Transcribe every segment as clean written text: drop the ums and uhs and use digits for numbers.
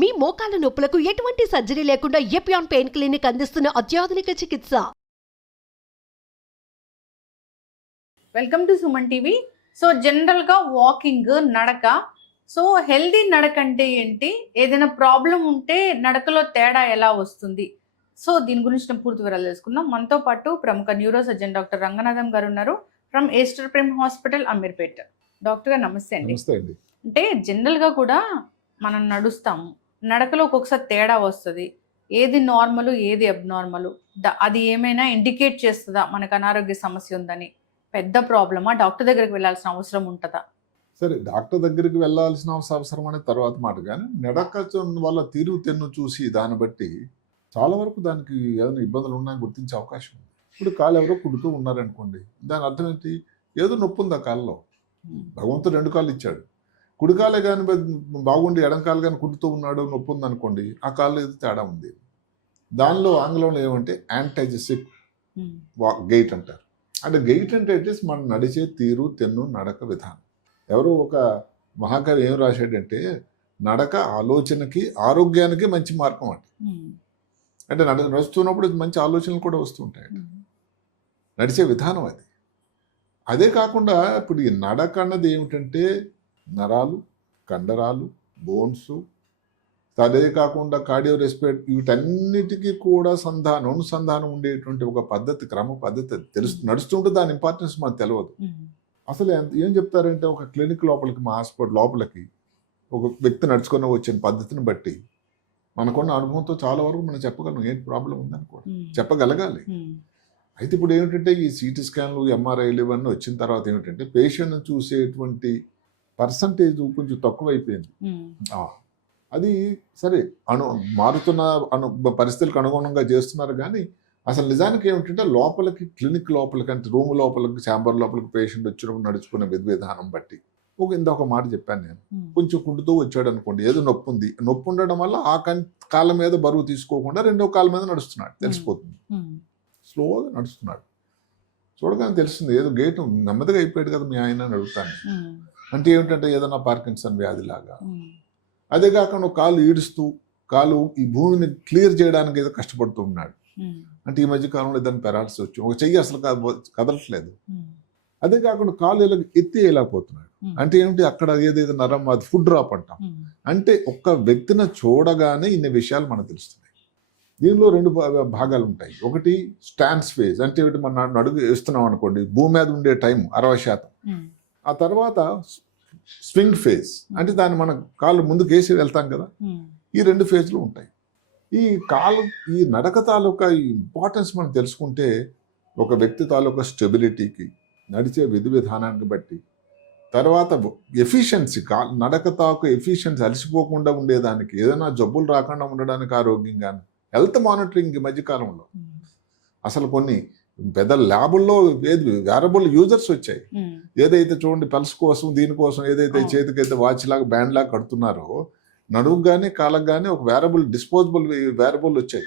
మీ మోకాల నొప్పులకు ఎటువంటి సర్జరీ లేకుండా ఎపియాన్ పెయిన్ క్లినిక్ అందిస్తున్న అత్యాధునిక చికిత్స. Welcome to Suman TV. So జనరల్గా వాకింగ్, నడక, సో హెల్దీ నడక అంటే ఏంటి, ఏదైనా ప్రాబ్లం ఉంటే నడకలో తేడా ఎలా వస్తుంది, సో దీని గురించి పూర్తి వివరాలు తెలుసుకుందాం. మనతో పాటు ప్రముఖ న్యూరో సర్జన్ డాక్టర్ రంగనాథం గారు ఉన్నారు from Aster Prime hospital, Ameerpet. Doctor గారు నమస్తే అండి. అంటే జనరల్గా కూడా మనం నడుస్తాము, నడకలో ఒక్కొక్కసారి తేడా వస్తుంది. ఏది నార్మల్, ఏది అబ్నార్మల్, అది ఏమైనా ఇండికేట్ చేస్తుందా మనకు అనారోగ్య సమస్య ఉందని? పెద్ద ప్రాబ్లమా? డాక్టర్ దగ్గరికి వెళ్ళాల్సిన అవసరం ఉంటుందా? సరే, డాక్టర్ దగ్గరికి వెళ్ళాల్సిన అవసరం అనే తర్వాత మాట, కానీ నడక వల్ల తీరు తెన్ను చూసి దాన్ని బట్టి చాలా వరకు దానికి ఏదైనా ఇబ్బందులు ఉన్నాయని గుర్తించే అవకాశం ఉంది. ఇప్పుడు కాలు ఎవరో కుడుతూ ఉన్నారనుకోండి, దాని అర్థం ఏంటి? ఏదో నొప్పి ఉంది ఆ కాళ్ళలో. భగవంతుడు రెండు కాళ్ళు ఇచ్చాడు, కుడికాలే కానీ బాగుండి ఎడంకాలు కానీ కుడుతూ ఉన్నాడు, నొప్పి ఉంది అనుకోండి, ఆ కాళ్ళు ఏదో తేడా ఉంది. దానిలో ఆంగ్లంలో ఏమంటే యాంటైజెసిక్ గెయిట్ అంటారు. అంటే గెయిట్ అంటే మనం నడిచే తీరు తెన్ను నడక విధానం. ఎవరో ఒక మహాకవి ఏం రాశాడంటే, నడక ఆలోచనకి ఆరోగ్యానికి మంచి మార్గం అంట. అంటే నడుస్తున్నప్పుడు మంచి ఆలోచనలు కూడా వస్తుంటాయి, నడిచే విధానం అది. అదే కాకుండా ఇప్పుడు ఈ నడక అన్నది ఏమిటంటే నరాలు, కండరాలు, బోన్స్, అదే కాకుండా కార్డియో రెస్పిరేట్, వీటన్నిటికీ కూడా అనుసంధానం ఉండేటువంటి ఒక పద్ధతి, క్రమ పద్ధతి నడుస్తుంటే దాని ఇంపార్టెన్స్ మనకు తెలియదు. అసలు ఏం చెప్తారంటే, ఒక క్లినిక్ లోపలికి, మా హాస్పిటల్ లోపలికి ఒక వ్యక్తి నడుచుకొని వచ్చిన పద్ధతిని బట్టి మనకున్న అనుభవంతో చాలా వరకు మనం చెప్పగలం ఏంటి ప్రాబ్లం ఉందని కూడా చెప్పగలగాలి. అయితే ఇప్పుడు ఏమిటంటే, ఈ సిటీ స్కాన్లు, ఎంఆర్ఐలు ఇవన్నీ వచ్చిన తర్వాత ఏమిటంటే, పేషెంట్ని చూసేటువంటి పర్సంటేజ్ కొంచెం తక్కువైపోయింది. అది సరే, మారుతున్న పరిస్థితులకు అనుగుణంగా చేస్తున్నారు. కానీ అసలు నిజానికి ఏమిటంటే, లోపలికి క్లినిక్ లోపలికి, అంటే రూమ్ లోపలికి, ఛాంబర్ లోపలికి పేషెంట్ వచ్చినప్పుడు నడుచుకునే విధానం బట్టి ఇందాక మాట చెప్పాను నేను. కొంచెం కుంటుతూ వచ్చాడు అనుకోండి, ఏదో నొప్పి ఉంది, నొప్పి ఉండడం వల్ల ఆ కాళ్ళ మీద బరువు తీసుకోకుండా రెండో కాళ్ళ మీద నడుస్తున్నాడు, తెలిసిపోతుంది. స్లోగా నడుస్తున్నాడు, చూడగానే తెలుస్తుంది ఏదో గేట్ నెమ్మదిగా అయిపోయాడు కదా మీ ఆయన అని అడుగుతాను. అంటే ఏమిటంటే, ఏదన్నా పార్కిన్సన్ వ్యాధిలాగా. అదే కాకుండా కాలు ఈడుస్తూ, కాలు ఈ భూమిని క్లియర్ చేయడానికి ఏదో కష్టపడుతూ ఉన్నాడు. అంటే ఈ మధ్య కాలంలో ఏదైనా పెరాల్సి వచ్చి ఒక చెయ్యి అసలు కదలట్లేదు. అదే కాకుండా కాలు ఇలా ఎత్తి వేయలేకపోతున్నాడు. అంటే ఏమిటి, అక్కడ ఏదైతే నరం, అది ఫుడ్ డ్రాప్ అంటాం. అంటే ఒక్క వ్యక్తిని చూడగానే ఇన్ని విషయాలు మనకు తెలుస్తున్నాయి. దీనిలో రెండు భాగాలు ఉంటాయి. ఒకటి స్టాన్స్ ఫేజ్, అంటే ఏమిటి, మన అడుగు వేస్తున్నాం అనుకోండి, భూమి మీద ఉండే టైం 60%. ఆ తర్వాత స్వింగ్ ఫేజ్, అంటే దాన్ని మన కాళ్ళు ముందుకు వేసి వెళ్తాం కదా. ఈ రెండు ఫేజ్లు ఉంటాయి. ఈ నడక తాలూకా ఈ ఇంపార్టెన్స్ మనం తెలుసుకుంటే, ఒక వ్యక్తి తాలూకా స్టెబిలిటీకి, నడిచే విధానానికి బట్టి, తర్వాత ఎఫిషియన్సీ, నడక తాలూకా ఎఫిషియన్సీ, అలసిపోకుండా ఉండేదానికి, ఏదైనా జబ్బులు రాకుండా ఉండడానికి ఆరోగ్యంగా, హెల్త్ మానిటరింగ్ ఈ మధ్యకాలంలో అసలు కొన్ని పెద్ద ల్యాబుల్లో వేరబుల్ యూజర్స్ వచ్చాయి. ఏదైతే చూడండి పల్స్ కోసం, దీనికోసం ఏదైతే చేతికైతే వాచ్ లాగా, బ్యాండ్ లాగా కడుతున్నారో, నడువుకు కానీ కాళ్ళకు కానీ ఒక వేరబుల్, డిస్పోజబుల్ వేరబుల్ వచ్చాయి.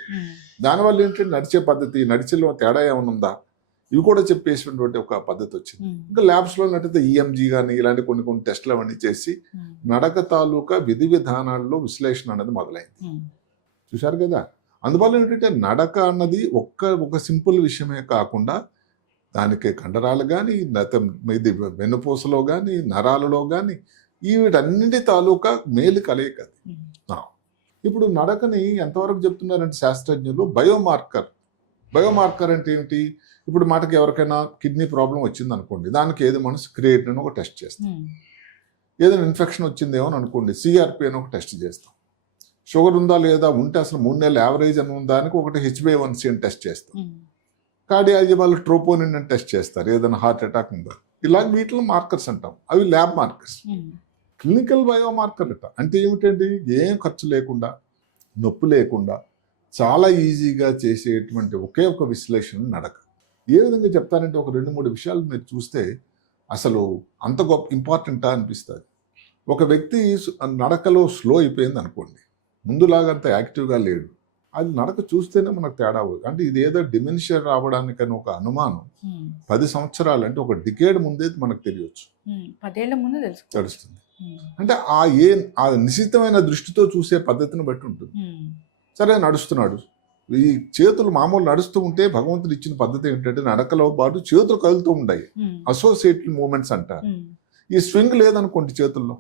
దానివల్ల ఏంటంటే, నడిచే పద్ధతి, నడిచేలో తేడా ఏమైనా ఉందా, ఇవి కూడా చెప్పేసినటువంటి ఒక పద్ధతి వచ్చింది. ఇంకా ల్యాబ్స్లో నడితే ఈఎంజీ కానీ ఇలాంటి కొన్ని టెస్టులు అవన్నీ చేసి నడక తాలూకా విధానాల్లో విశ్లేషణ అనేది మొదలైంది. చూశారు కదా. అందువల్ల ఏంటంటే, నడక అన్నది ఒక సింపుల్ విషయమే కాకుండా, దానికి కండరాలు కానీ, ఇది వెన్నుపూసలో కానీ, నరాలలో కానీ, వీటన్నింటి తాలూకా మేలు కలయిక. ఇప్పుడు నడకని ఎంతవరకు చెప్తున్నారంటే శాస్త్రజ్ఞులు, బయోమార్కర్ అంటే ఏమిటి? ఇప్పుడు మాటకి ఎవరికైనా కిడ్నీ ప్రాబ్లం వచ్చింది అనుకోండి, దానికి ఏది మనసు క్రియేటిన్ అని ఒక టెస్ట్ చేస్తాం. ఏదైనా ఇన్ఫెక్షన్ వచ్చిందేమో అని అనుకోండి, సిఆర్పి అని ఒక టెస్ట్ చేస్తాం. షుగర్ ఉందా లేదా, ఉంటే అసలు 3 నెలల యావరేజ్ అని ఉందానికి ఒకటి HbA1c అని టెస్ట్ చేస్తాం. కార్డియాలజీ వాళ్ళు ట్రోపోనిన్ అని టెస్ట్ చేస్తారు, ఏదైనా హార్ట్ అటాక్ ఉందా. ఇలా వీటిలో మార్కర్స్ అంటాం, అవి ల్యాబ్ మార్కర్స్. క్లినికల్ బయోమార్కర్ అంటే ఏమిటండి, ఏం ఖర్చు లేకుండా, నొప్పి లేకుండా, చాలా ఈజీగా చేసేటువంటి ఒకే ఒక విశ్లేషణ నడక. ఏ విధంగా చెప్తానంటే, ఒక 2-3 విషయాలు మీరు చూస్తే అసలు అంత గొప్ప ఇంపార్టెంటా అనిపిస్తుంది. ఒక వ్యక్తి నడకలో స్లో అయిపోయింది అనుకోండి, ముందులాగా అంత యాక్టివ్గా లేడు, అది నడక చూస్తేనే మనకు తేడా అవుతుంది. అంటే ఇది ఏదో డిమెన్షియా రావడానికని ఒక అనుమానం 10 సంవత్సరాలు, అంటే ఒక డికేడ్ ముందే మనకు తెలియచ్చు, 10 ఏళ్ల ముందు తెలుస్తుంది. అంటే ఆ నిశ్చితమైన దృష్టితో చూసే పద్ధతిని బట్టి ఉంటుంది. సరే నడుస్తున్నాడు, ఈ చేతులు మామూలు నడుస్తూ ఉంటే భగవంతుడు ఇచ్చిన పద్ధతి ఏంటంటే నడకలో పాటు చేతులు కదులుతూ ఉంటాయి, అసోసియేటెడ్ మూమెంట్స్ అంటారు. ఈ స్వింగ్ లేదనుకోండి చేతుల్లో.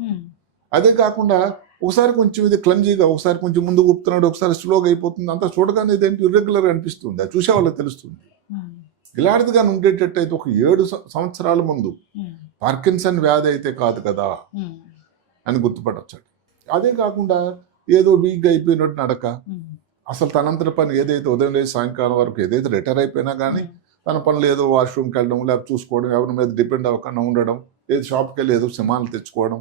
అదే కాకుండా ఒకసారి కొంచెం ఇది క్లమ్జీగా, ఒకసారి కొంచెం ముందు ఊపుతున్నాడు, ఒకసారి స్లోగా అయిపోతుంది. అంతా చూడగానే ఇదేంటి ఇర్రెగ్యులర్ అనిపిస్తుంది, అది చూసే వాళ్ళకి తెలుస్తుంది. ఇలాంటిదిగా ఉండేటట్టయితే ఒక 7 సంవత్సరాల ముందు పార్కిన్సన్ వ్యాధి అయితే కాదు కదా అని గుర్తుపట్టొచ్చాడు. అదే కాకుండా ఏదో వీక్గా అయిపోయినట్టు నడక, అసలు తనంతర పని ఏదైతే ఉదయం లేదు సాయంకాలం వరకు ఏదైతే రిటైర్ అయిపోయినా కానీ తన పనులు ఏదో వాష్రూమ్కి వెళ్ళడం, లేకపోతే చూసుకోవడం, ఎవరి మీద డిపెండ్ అవ్వకుండా ఉండడం, ఏదో షాప్కి వెళ్ళి ఏదో సినిమాలు తెచ్చుకోవడం,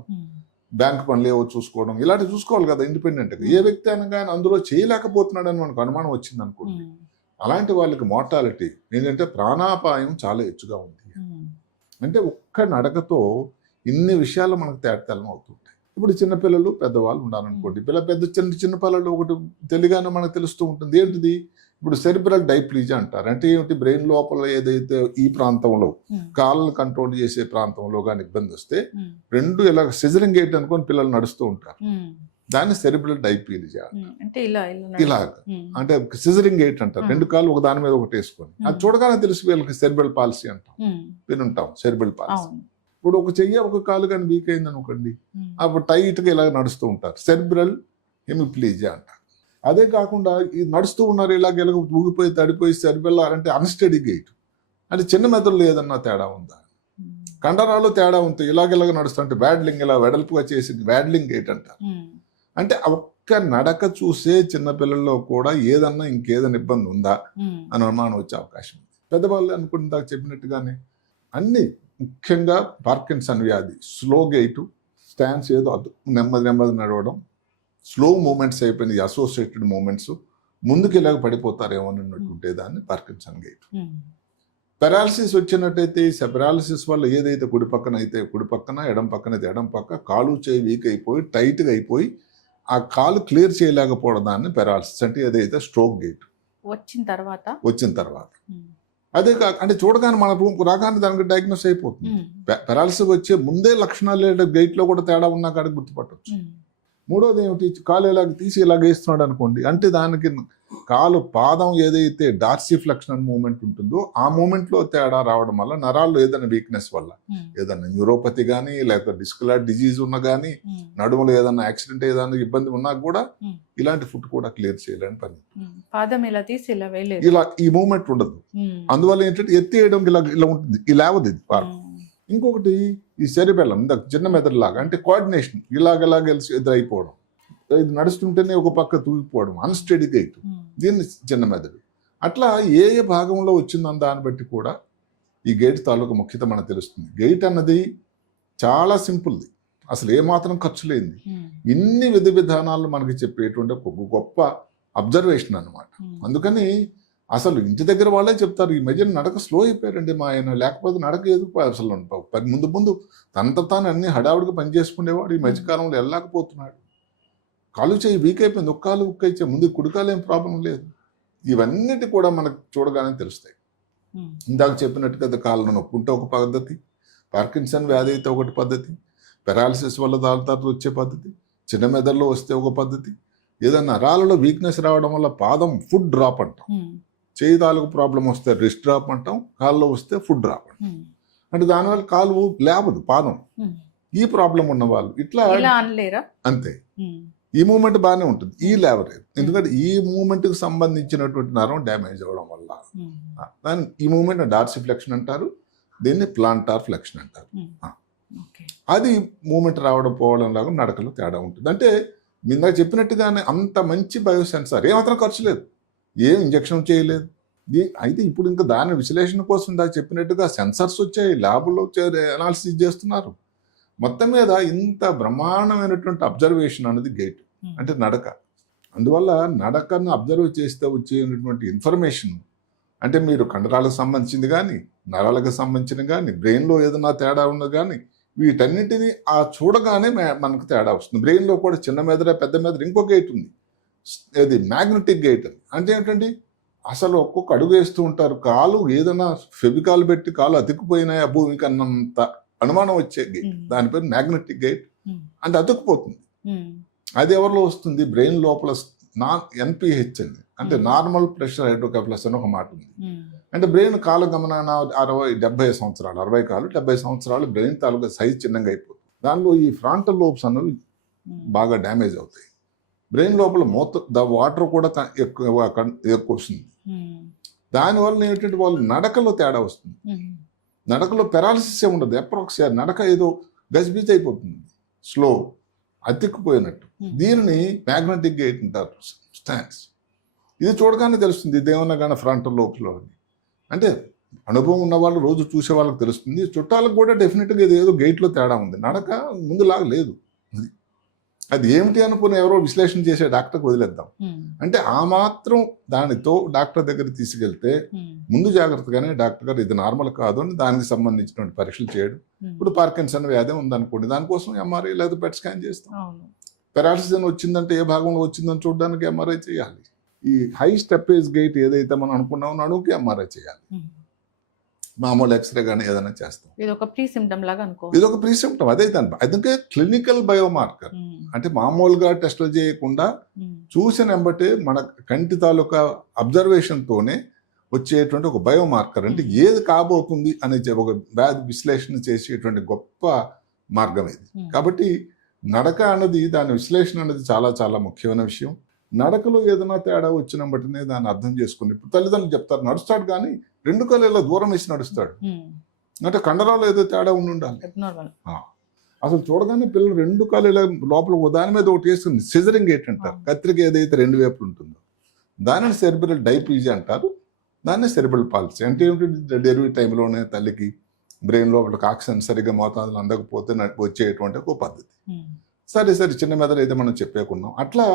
బ్యాంక్ పనులు ఏవో చూసుకోవడం, ఇలాంటివి చూసుకోవాలి కదా ఇండిపెండెంట్గా. ఏ వ్యక్తి అయినా కానీ అందులో చేయలేకపోతున్నాడని మనకు అనుమానం వచ్చింది అనుకోండి, అలాంటి వాళ్ళకి మోర్టాలిటీ ఏంటంటే ప్రాణాపాయం చాలా హెచ్చుగా ఉంది. అంటే ఒక్క నడకతో ఇన్ని విషయాలు మనకు తేటతెల్లం అవుతుంటాయి. ఇప్పుడు చిన్నపిల్లలు పెద్దవాళ్ళు ఉండాలనుకోండి, చిన్న పిల్లలు ఒకటి తెలియగానే మనకు తెలుస్తూ ఉంటుంది. ఏంటిది? ఇప్పుడు సెరిబ్రల్ డైప్లీజియా అంటారు. అంటే ఏమిటి? బ్రెయిన్ లోపల ఏదైతే ఈ ప్రాంతంలో కాళ్ళను కంట్రోల్ చేసే ప్రాంతంలో కానీ ఇబ్బంది వస్తే రెండు ఇలా సిజరింగ్ గేట్ అనుకొని పిల్లలు నడుస్తూ ఉంటారు, దాన్ని సెరిబ్రల్ డైప్లీజియా అంటే ఇలాగ. అంటే సిజరింగ్ గేట్ అంటారు, రెండు కాళ్ళు ఒక దాని మీద ఒకటి వేసుకొని. అది చూడగానే తెలుసు వీళ్ళకి సెరిబ్రల్ పాలసీ అంటాం, వినుంటాం సెరిబ్రల్ పాలసీ. ఇప్పుడు ఒక చెయ్యి ఒక కాలు కానీ వీక్ అయింది అనుకోండి, అప్పుడు టైట్గా ఇలా నడుస్తూ ఉంటారు, సెరిబ్రల్ హెమిప్లీజియా అంటారు. అదే కాకుండా ఇది నడుస్తూ ఉన్నారు ఇలాగ ఊగిపోయి తడిపోయి సెరిబ్రల్ అంటే అన్స్టడీ గేట్, అంటే చిన్న మెదడులో ఏదన్నా తేడా ఉందా, కండరాలు తేడా ఉంటాయి, ఇలాగ నడుస్తుంటే వ్యాడ్లింగ్ ఇలా వెడల్పుగా చేసి వ్యాడ్లింగ్ గేట్ అంటారు. అంటే ఒక్క నడక చూసే చిన్నపిల్లల్లో కూడా ఏదన్నా ఇంకేదైనా ఇబ్బంది ఉందా అని అనుమానం వచ్చే అవకాశం ఉంది. పెద్దవాళ్ళు అనుకుంటా చెప్పినట్టుగానే అన్ని ముఖ్యంగా పార్కిన్సన్ వ్యాధి స్లో గైటు, స్టాన్స్ ఏదో నెమ్మది నడవడం, స్లో మూమెంట్స్ అయిపోయినాయి అసోసియేటెడ్ మూమెంట్స్, ముందుకు ఇలాగ పడిపోతారేమో అన్నట్టుంటే దాన్ని పార్కిన్సన్ గైట్. పెరాలసిస్ వచ్చినట్టయితే పెరాలసిస్ వల్ల ఏదైతే కుడి పక్కన అయితే కుడి పక్కన, ఎడం పక్కన అయితే ఎడం పక్క, కాలు చేయి వీక్ అయిపోయి టైట్గా అయిపోయి ఆ కాలు క్లియర్ చేయలేకపోవడం దాన్ని పెరాలసిస్ అంటే ఏదైతే స్ట్రోక్ గేట్ వచ్చిన తర్వాత. అదే కాక అంటే చూడగానే మన రూమ్ రాగానే దానికి డయాగ్నోస్ అయిపోతుంది. పెరాలసిస్ వచ్చే ముందే లక్షణాలు గేట్లో కూడా తేడా ఉన్నా కాడికి గుర్తుపట్టవచ్చు. మూడోది ఏమిటి? కాలు ఇలాగ తీసి ఇలాగ వేస్తున్నాడు అనుకోండి, అంటే దానికి కాలు పాదం ఏదైతే డార్సిఫ్లెక్షన్ మూమెంట్ ఉంటుందో ఆ మూమెంట్లో తేడా రావడం వల్ల నరాల్లో ఏదైనా వీక్నెస్ వల్ల ఏదైనా న్యూరోపతి కానీ లేకపోతే డిస్కులర్ డిజీజ్ ఉన్నా కానీ, నడుములో ఏదైనా యాక్సిడెంట్ ఏదైనా ఇబ్బంది ఉన్నా కూడా ఇలాంటి ఫుడ్ కూడా క్లియర్ చేయలేని పని. పాదం ఇలా తీసి ఇలా ఈ మూమెంట్ ఉండదు, అందువల్ల ఏంటంటే ఎత్తేయడం ఇలా ఉంటుంది, ఇలా అవదు ఇది. ఇంకొకటి ఈ సెరిబెల్లం చిన్న మెదడులాగా అంటే కోఆర్డినేషన్ ఇలాగ ఎదురైపోవడం, ఇది నడుస్తుంటేనే ఒక పక్క తూగిపోవడం, అన్స్టడీ గైట్, దీన్ని చిన్న మెదడు. అట్లా ఏ భాగంలో వచ్చిందని దాన్ని బట్టి కూడా ఈ గేట్ తాలూకు ముఖ్యత మనకు తెలుస్తుంది. గేట్ అన్నది చాలా సింపుల్ది, అసలు ఏమాత్రం ఖర్చు లేనిది, ఇన్ని విధానాలు మనకి చెప్పేటువంటి ఒక గొప్ప అబ్జర్వేషన్ అన్నమాట. అందుకని అసలు ఇంటి దగ్గర వాళ్ళే చెప్తారు, ఈ మధ్య నడక స్లో అయిపోయారండి మా ఆయన, లేకపోతే నడక ఏదో అసలు ముందు తనంత తాను అన్ని హడావుడిగా పనిచేసుకునేవాడు, ఈ మధ్యకాలంలో వెళ్ళలేకపోతున్నాడు, కాలు చేయి వీక్ అయిపోయింది, ఒక్క కాలు ఉక్క ఇచ్చే ముందు కుడికాలు ఏం ప్రాబ్లం లేదు. ఇవన్నిటి కూడా మనకు చూడగానే తెలుస్తాయి. ఇందాక చెప్పినట్టుగా కాళ్ళను నొప్పి ఉంటే ఒక పద్ధతి, పార్కిన్సన్ వ్యాధి అయితే ఒకటి పద్ధతి, పెరాలసిస్ వల్ల తర్వాత వచ్చే పద్ధతి, చిన్న మెదడులో వస్తే ఒక పద్ధతి, ఏదైనా నరాలలో వీక్నెస్ రావడం వల్ల పాదం ఫుడ్ డ్రాప్ అంటాం, చేయి తాలూకు ప్రాబ్లం వస్తే రిస్ట్ డ్రాప్ అంటాం, కాళ్ళలో వస్తే ఫుడ్ డ్రాప్ అంటాం. అంటే దానివల్ల కాలు లేవదు పాదం, ఈ ప్రాబ్లం ఉన్న వాళ్ళు ఇట్లా అంతే. ఈ మూమెంట్ బాగానే ఉంటుంది, ఈ లేవలేదు, ఎందుకంటే ఈ మూమెంట్కి సంబంధించినటువంటి నరం డ్యామేజ్ అవ్వడం వల్ల దాన్ని ఈ మూమెంట్ డార్సిఫ్లెక్షన్ అంటారు, దీన్ని ప్లాంటార్ ఫ్లెక్షన్ అంటారు. అది మూమెంట్ రావడం పోవడం లాగా నడకలో తేడా ఉంటుంది. అంటే మీరు చెప్పినట్టుగానే అంత మంచి బయోసెన్సార్, ఏమాత్రం ఖర్చు లేదు, ఏం ఇంజక్షన్ చేయలేదు. అయితే ఇప్పుడు ఇంకా దాని విశ్లేషణ కోసం దాకా చెప్పినట్టుగా సెన్సర్స్ వచ్చాయి, ల్యాబ్లో అనాలిసిస్ చేస్తున్నారు. మొత్తం మీద ఇంత బ్రహ్మాండమైనటువంటి అబ్జర్వేషన్ అనేది గేట్ అంటే నడక. అందువల్ల నడకను అబ్జర్వ్ చేస్తే వచ్చేటువంటి ఇన్ఫర్మేషన్ అంటే మీరు కండరాలకు సంబంధించింది కానీ, నరాలకు సంబంధించిన కానీ, బ్రెయిన్లో ఏదైనా తేడా ఉన్నది కానీ, వీటన్నిటిని చూడగానే మనకు తేడా వస్తుంది. బ్రెయిన్లో కూడా చిన్న మెదడు పెద్ద మెదడు ఇంకో గేట్ ఉంది, అది మ్యాగ్నెటిక్ గేట్. అంటే ఏంటండి, అసలు ఒక్కొక్క అడుగు వేస్తూ ఉంటారు, కాలు ఏదైనా ఫెవికాల్ పెట్టి కాలు అతికిపోయినాయి ఆ భూమికి అన్నంత అనుమానం వచ్చే గేట్, దాని పేరు మ్యాగ్నెటిక్ గేట్. అంటే అతుక్కుపోతుంది. అది ఎవరిలో వస్తుంది? బ్రెయిన్ లోపల ఎన్పిహెచ్ అండి, అంటే నార్మల్ ప్రెషర్ హైడ్రోకెఫలస్ అని ఒక మాట ఉంది. అంటే బ్రెయిన్ కాల గమనాన 60-70 సంవత్సరాలు, 60 కాదు 70 సంవత్సరాలు బ్రెయిన్ తాలూకా సైజ్ చిన్నగా అయిపోతుంది. దానిలో ఈ ఫ్రాంటల్ లోబ్స్ అనేవి బాగా డ్యామేజ్ అవుతాయి. బ్రెయిన్ లోపల వాటర్ కూడా ఎక్కువ వస్తుంది. దానివల్ల ఏంటంటే వాళ్ళు నడకలో తేడా వస్తుంది. నడకలో పెరాలసిస్ ఏ ఉండదు, అప్రాక్సిమేట్ నడక ఏదో గజిబిజి అయిపోతుంది, స్లో, అతికిపోయినట్టు. దీనిని మ్యాగ్నెటిక్ గేట్ అంటారు, స్టాండ్స్. ఇది చూడగానే తెలుస్తుంది ఇదేమన్నా కానీ ఫ్రంటల్ లోబ్స్లో అని. అంటే అనుభవం ఉన్న వాళ్ళు, రోజు చూసే వాళ్ళకి తెలుస్తుంది. చుట్టాలకు కూడా డెఫినెట్గా ఇది ఏదో గేట్లో తేడా ఉంది, నడక ముందులాగా లేదు. అది ఏమిటి అనుకుని ఎవరో విశ్లేషణ చేసే డాక్టర్కి వదిలేద్దాం. అంటే ఆ మాత్రం దానితో డాక్టర్ దగ్గర తీసుకెళ్తే ముందు జాగ్రత్తగానే డాక్టర్ గారు ఇది నార్మల్ కాదు అని దానికి సంబంధించినటువంటి పరీక్షలు చేయడం. ఇప్పుడు పార్కిన్సన్ వ్యాధి ఉందనుకోండి, దానికోసం ఎంఆర్ఐ లేదా పెట్ స్కాన్ చేస్తాం. పెరాలసిస్ వచ్చిందంటే ఏ భాగంలో వచ్చిందని చూడడానికి ఎంఆర్ఐ చేయాలి. ఈ హై స్టెప్పేజ్ గేట్ ఏదైతే మనం అనుకున్నామో నడుముకి ఎంఆర్ఐ చేయాలి. మామూలు ఎక్స్రే కానీ ఏదైనా చేస్తాం. ఇది ఒక ప్రీ సిమ్టమ్ లాగా అనుకో. ఇది ఒక ప్రీ సిమ్టమ్. అదే దాని అందుకే క్లినికల్ బయోమార్కర్ అంటే మామూలుగా టెస్టులు చేయకుండా చూసిన వెంబటే మన కంటి తాలూకా అబ్జర్వేషన్ తోనే వచ్చేటువంటి ఒక బయోమార్కర్. అంటే ఏది కాబోతుంది అనే ఒక వ్యాధి విశ్లేషణ చేసేటువంటి గొప్ప మార్గం ఇది. కాబట్టి నడక అన్నది, దాని విశ్లేషణ అనేది చాలా చాలా ముఖ్యమైన విషయం. నడకలో ఏదైనా తేడా వచ్చిన బట్టినే దాన్ని అర్థం చేసుకుని, ఇప్పుడు తల్లిదండ్రులు చెప్తారు నడుస్తాడు కానీ 2 కాళ్ళు ఇలా దూరం వేసి నడుస్తాడు అంటే కండరాలు ఏదో తేడా ఉండాలి. అసలు చూడగానే పిల్లలు 2 కాళ్ళు ఇలా లోపల దాని మీద ఒకటి వేస్తుంది, సిజరింగ్ గేట్ అంటారు. కత్తిరిక ఏదైతే 2 వైపులు ఉంటుందో దానిని సెరిబ్రల్ డైప్లీజియా అంటారు. దాన్ని సెరిబ్రల్ పాలసీ అంటే ఏమిటి? డెలివరీ టైంలోనే తల్లికి బ్రెయిన్ లోపలికి ఆక్సిజన్ సరిగ్గా మోతాదులు అందకపోతే వచ్చేటువంటి ఒక పద్ధతి. సరే చిన్న మెదడు అయితే మనం చెప్పేకున్నాం. అట్లా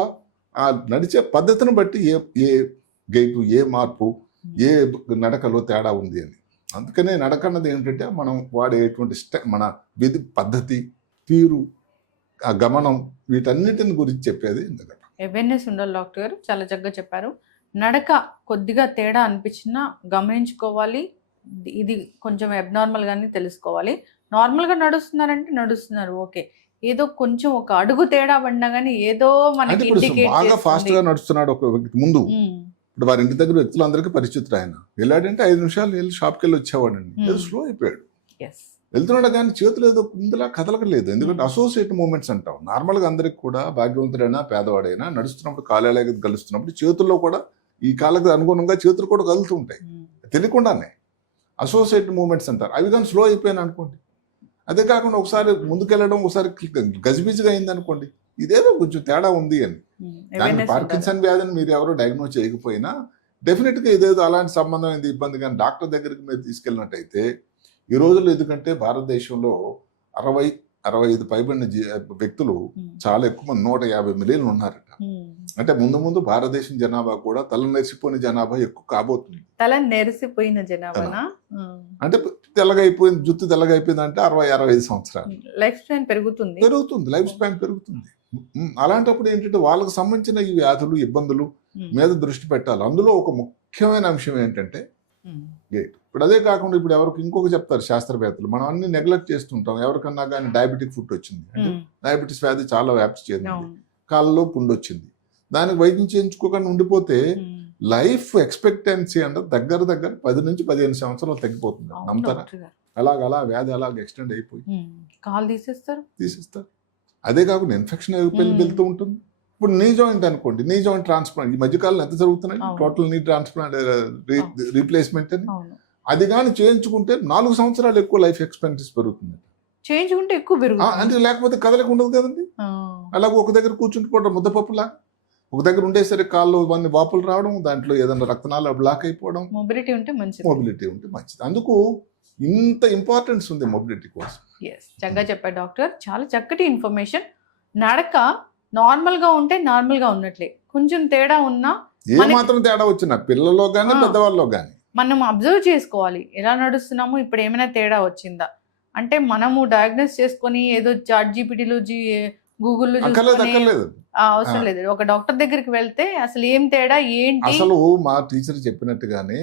ఆ నడిచే పద్ధతిని బట్టి ఏ గైటు, ఏ మార్పు, ఏ నడకలో తేడా ఉంది అని. అందుకనే నడక అన్నది ఏంటంటే మనం వాడేటువంటి మన విధి పద్ధతి, తీరు, ఆ గమనం, వీటన్నిటిని గురించి చెప్పేది ఎందుకంటే అవేర్నెస్ ఉండాలి. డాక్టర్ గారు చాలా చక్కగా చెప్పారు. నడక కొద్దిగా తేడా అనిపించినా గమనించుకోవాలి. ఇది కొంచెం అబ్నార్మల్ గానే తెలుసుకోవాలి. నార్మల్గా నడుస్తున్నారంటే నడుస్తున్నారు, ఓకే. ఏదో కొంచెం ఒక అడుగు తేడా పడినా కానీ ఏదో మనకి బాగా ఫాస్ట్ గా నడుస్తున్నాడు ఒక వ్యక్తి ముందు. ఇప్పుడు వారి ఇంటి దగ్గర వ్యక్తులందరికీ పరిచితుడు. ఆయన వెళ్ళాడంటే 5 నిమిషాలు వెళ్ళి షాప్కి వెళ్ళి వచ్చేవాడండి. ఏదో స్లో అయిపోయాడు. వెళ్తున్నాడు కానీ చేతులు ఏదో ఇందులా కదలకలేదు. ఎందుకంటే అసోసియేట్ మూమెంట్స్ అంటాం. నార్మల్గా అందరికి కూడా భాగ్యవంతుడైనా పేదవాడైనా నడుస్తున్నప్పుడు కాలేలాగా కలుస్తున్నప్పుడు చేతుల్లో కూడా ఈ కాళ్ళకి అనుగుణంగా చేతులు కూడా కదులుతూ ఉంటాయి తెలియకుండానే. అసోసియేట్ మూమెంట్స్ అంటారు. అవి కానీ స్లో అయిపోయాను అనుకోండి. అదే కాకుండా ఒకసారి ముందుకెళ్ళడం, ఒకసారి గజిబిజిగా అయింది అనుకోండి, ఇదేదో కొంచెం తేడా ఉంది అని. దాని పార్కిన్సన్ వ్యాధిని మీరు ఎవరో డయాగ్నోస్ చేయకపోయినా డెఫినెట్గా ఇదేదో అలాంటి సంబంధమైంది ఇబ్బంది కానీ డాక్టర్ దగ్గరికి మీరు తీసుకెళ్ళినట్టయితే ఈ రోజుల్లో, ఎందుకంటే భారతదేశంలో 60-65 పైబడిన వ్యక్తులు చాలా ఎక్కువ మంది, 150 మిలియన్లు ఉన్నారట. అంటే ముందు భారతదేశం జనాభా కూడా తల నెరిసిపోయిన జనాభా ఎక్కువ కాబోతుంది. తల నెరిసిపోయిన జనాభా అంటే తెల్లగా అయిపోయింది, జుత్తు తెల్లగా అయిపోయింది అంటే 60-65 సంవత్సరాలు లైఫ్ స్పాన్ పెరుగుతుంది. లైఫ్ స్పాన్ పెరుగుతుంది. అలాంటప్పుడు ఏంటంటే వాళ్ళకు సంబంధించిన ఈ వ్యాధులు, ఇబ్బందులు మీద దృష్టి పెట్టాలి. అందులో ఒక ముఖ్యమైన అంశం ఏంటంటే గేట్. ఇప్పుడు అదే కాకుండా ఇప్పుడు ఎవరికి ఇంకొక చెప్తారు శాస్త్రవేత్తలు, మనం అన్ని నెగ్లెక్ట్ చేస్తుంటాం. ఎవరికన్నా కానీ డయాబెటిక్ ఫుట్ వచ్చింది అంటే డయాబెటీస్ వ్యాధి చాలా వ్యాప్తి చెందింది, కాళ్ళలో పుండు వచ్చింది, దానికి వైద్యం చేయించుకోకుండా ఉండిపోతే లైఫ్ ఎక్స్పెక్టెన్సీ అంటే దగ్గర 10 నుంచి 15 సంవత్సరాలు తగ్గిపోతుంది. నమ్ముతారా? అలా వ్యాధి అలాగ ఎక్స్టెండ్ అయిపోయి కాలు తీసేస్తారు. అదే కాకుండా ఇన్ఫెక్షన్ వెళ్తూ ఉంటుంది. ఇప్పుడు నీ జాయింట్ అనుకోండి, నీ జాయింట్ ట్రాన్స్ప్లాంట్ ఈ మధ్యకాలంలో ఎంత జరుగుతున్నాయి, టోటల్ నీ ట్రాన్స్ప్లాంట్ రీప్లేస్మెంట్ అని. అది కానీ చేయించుకుంటే 4 సంవత్సరాలు ఎక్కువ లైఫ్ ఎక్స్పెక్టెన్సీ పెరుగుతుంది. చేయించుకుంటే ఎక్కువ పెరుగుతుంది అంటే లేకపోతే కదలిక ఉండదు కదండి. అలాగే ఒక దగ్గర కూర్చుంటుపోవడం ముద్దపప్పులా, ఒక దగ్గర ఉండేసరికి కాళ్ళు అన్ని వాపులు రావడం, దాంట్లో ఏదైనా రక్తనాళాలు బ్లాక్ అయిపోవడం. మొబిలిటీ ఉంటే మంచిది. అందుకు ఇంత ఇంపార్టెన్స్ ఉంది మొబిలిటీ కోసం. చక్కగా చెప్పారు డాక్టర్, చాలా చక్కటి ఇన్ఫర్మేషన్. నడక నార్మల్ గా ఉంటే నార్మల్ గా ఉన్నట్లే, కొంచెం తేడా ఉన్నా, ఏ మాత్రం తేడా వచ్చినా పిల్లల్లో గానీ పెద్దవాళ్ళలో గానీ మనం అబ్జర్వ్ చేసుకోవాలి. ఎలా నడుస్తున్నాము, ఇప్పుడు ఏమైనా తేడా వచ్చిందా అంటే మనము డయాగ్నోస్ చేసుకొని ఏదో చాట్ జీపీటీలో గూగుల్లో అవసరం లేదు. ఒక డాక్టర్ దగ్గరికి వెళ్తే అసలు ఏం తేడా ఏంటి, అసలు మా టీచర్ చెప్పినట్టుగానే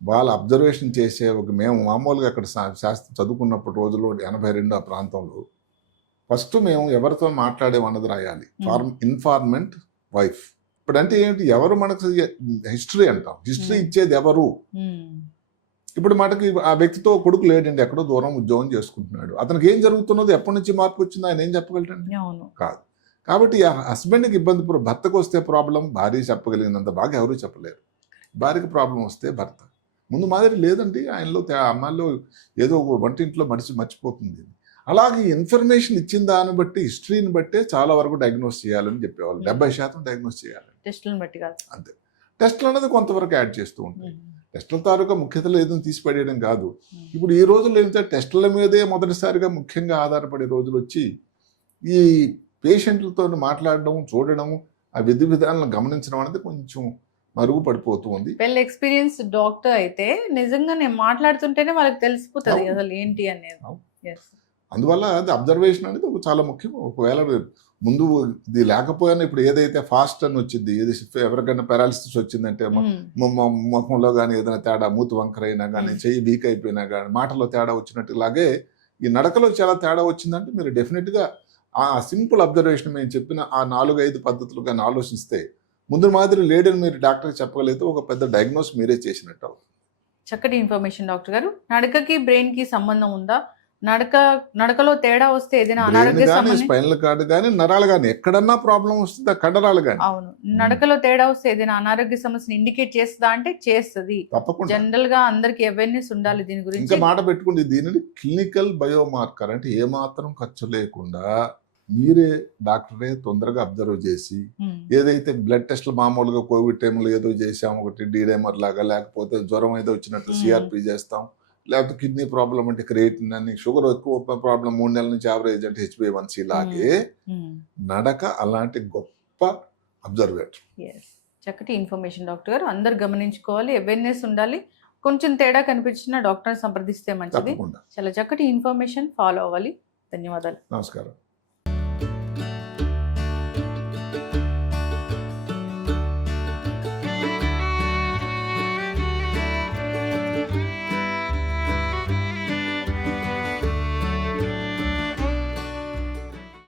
వాళ్ళ అబ్జర్వేషన్ చేసే మేము మామూలుగా అక్కడ శాస్త్రం చదువుకున్నప్పుడు రోజుల్లో 82 ఆ ప్రాంతంలో ఫస్ట్ మేము ఎవరితో మాట్లాడేమన్నది రాయాలి. Informant wife. ఇప్పుడు అంటే ఏంటి, ఎవరు మనకు హిస్టరీ అంటాం, హిస్టరీ ఇచ్చేది ఎవరు. ఇప్పుడు మనకి ఆ వ్యక్తితో కొడుకు లేడండి, ఎక్కడో దూరం ఉద్యోగం చేసుకుంటున్నాడు, అతనికి ఏం జరుగుతున్నదో ఎప్పటి నుంచి మార్పు వచ్చిందో ఆయన ఏం చెప్పగలటండి? కాదు. కాబట్టి ఆ హస్బెండ్కి ఇబ్బంది, భర్తకు వస్తే ప్రాబ్లం భార్య చెప్పగలిగినంత బాగా ఎవరు చెప్పలేరు. భార్యకి ప్రాబ్లం వస్తే భర్త ముందు మాదిరి లేదండి, ఆయనలో అమ్మాయిలో ఏదో వంటింట్లో మర్చిపోతుంది. అలాగే ఇన్ఫర్మేషన్ ఇచ్చిన దాన్ని బట్టి, హిస్టరీని బట్టే చాలా వరకు డయాగ్నోస్ చేయాలని చెప్పేవాళ్ళు. 70% డయాగ్నోస్ చేయాలి, టెస్టులను బట్టి కాదు. అంతే. టెస్టులు అనేది కొంతవరకు యాడ్ చేస్తూ ఉంటాయి. టెస్టుల తాలూకా ముఖ్యతలు ఏదైనా తీసిపడేయడం కాదు. ఇప్పుడు ఈ రోజుల్లో ఏంటంటే టెస్టుల మీదే మొదటిసారిగా ముఖ్యంగా ఆధారపడే రోజులు వచ్చి ఈ పేషెంట్లతో మాట్లాడడం, చూడడం, ఆ విధి విధానాలను గమనించడం అనేది కొంచెం మరుగుపడిపోతూ ఉంది. వెల్ ఎక్స్పీరియన్స్ డాక్టర్ అయితే నిజంగా నేను మాట్లాడుతుంటేనే వాళ్ళకి తెలిసిపోతుంది అసలు ఏంటి అనేది. అందువల్ల అది అబ్జర్వేషన్ అనేది చాలా ముఖ్యం. ఒకవేళ ముందు ఇది లేకపోయినా ఇప్పుడు ఏదైతే ఫాస్ట్ అని వచ్చింది, ఏది ఎవరికైనా పారాలిసిస్ వచ్చిందంటే ముఖంలో కానీ ఏదైనా తేడా, మూతి వంకర అయినా కానీ, చెయ్యి వీక్ అయిపోయినా కానీ, మాటలో తేడా వచ్చినట్టు, ఇలాగే ఈ నడకలో చాలా తేడా వచ్చిందంటే మీరు డెఫినెట్గా ఆ సింపుల్ అబ్జర్వేషన్ మేము చెప్పిన ఆ 4-5 పద్ధతులు కానీ ఆలోచిస్తే ముందు మాదిరి లేడని మీరు డాక్టర్కి చెప్పగలిగితే ఒక పెద్ద డయాగ్నోస్ మీరే చేసినట్టు. చక్కటి ఇన్ఫర్మేషన్ డాక్టర్ గారు. నడకకి బ్రెయిన్ కి సంబంధం ఉందా? నడకలో తేడా వస్తే ఏదైనా అనారోగ్య సమస్య, స్పైనల్ కార్డ్ కానీ, నరాలు కానీ, ఎక్కడన్నా ప్రాబ్లం వస్తుందా, కండరాలు కానీ. అవును, నడకలో తేడా వస్తే ఏదైనా అనారోగ్య సమస్యను ఇండికేట్ చేస్తుందా అంటే చేస్తుంది. తప్పకుండా. జనరల్ గా అందరికి అవేర్నెస్ ఉండాలి దీని గురించి. ఇంకా మాట పెట్టుకుంటే దీనిని క్లినికల్ బయోమార్కర్ అంటే ఏమాత్రం ఖర్చు లేకుండా మీరే డాక్టరే తొందరగా అబ్జర్వ్ చేసి, ఏదైతే బ్లడ్ టెస్ట్లు మామూలుగా కోవిడ్ టైంలో ఏదో చేసాం, ఒకటి డీడైమర్ లాగా, లేకపోతే జ్వరం ఏదో వచ్చినట్టు సిఆర్పి చేస్తాం, లేకపోతే కిడ్నీ ప్రాబ్లం అంటే క్రియేటిన్ అని, షుగర్ ఎక్కువ ప్రాబ్లం 3 నెలల నుంచి యావరేజ్ అంటే HbA1c లాగే నడక అలాంటి గొప్ప అబ్జర్వేటర్. చక్కటి ఇన్ఫర్మేషన్ డాక్టర్ గారు. అందరు గమనించుకోవాలి, అవేర్నెస్ ఉండాలి. కొంచెం తేడా కనిపించిన డాక్టర్ సంప్రదిస్తే మంచిది. చాలా చక్కటి ఇన్ఫర్మేషన్ ఫాలో అవ్వాలి. ధన్యవాదాలు. నమస్కారం.